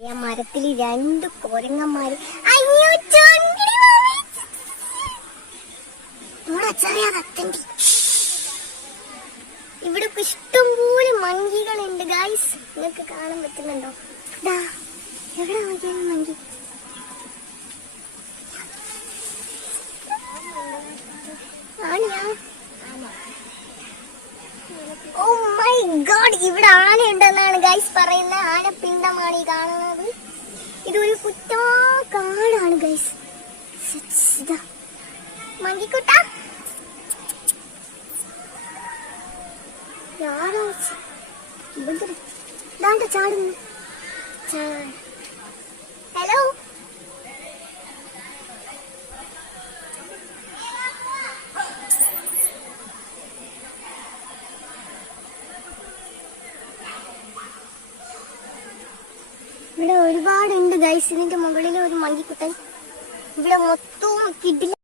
മരത്തിൽ രണ്ട് കൊരങ്ങന്മാര് ഇവിടെ ഇഷ്ടംപോലെ മങ്കികളുണ്ട് ഗൈസ്. നിങ്ങൾക്ക് കാണാൻ പറ്റുന്നുണ്ടോ? എവിടെ നോക്കിയാലും മങ്കി. ഓ മൈ ഗോഡ്, ഇവിടെ ആന ഉണ്ടെന്നാണ് ഗൈസ് പറയുന്നത്. ആനപ്പിണ്ടമാണ് ഈ കാണുന്നത്. ഇതൊരു കുറ്റാ കാടാണ് ഗൈസ്. മങ്കിക്കുട്ട ചാടുന്നു. ഹലോ, ഇവിടെ ഒരുപാടുണ്ട് ഗൈസ്. ഇതിന്റെ മുകളിൽ ഒരു മങ്കിക്കുട്ടൻ. ഇവിടെ മൊത്തവും കിടില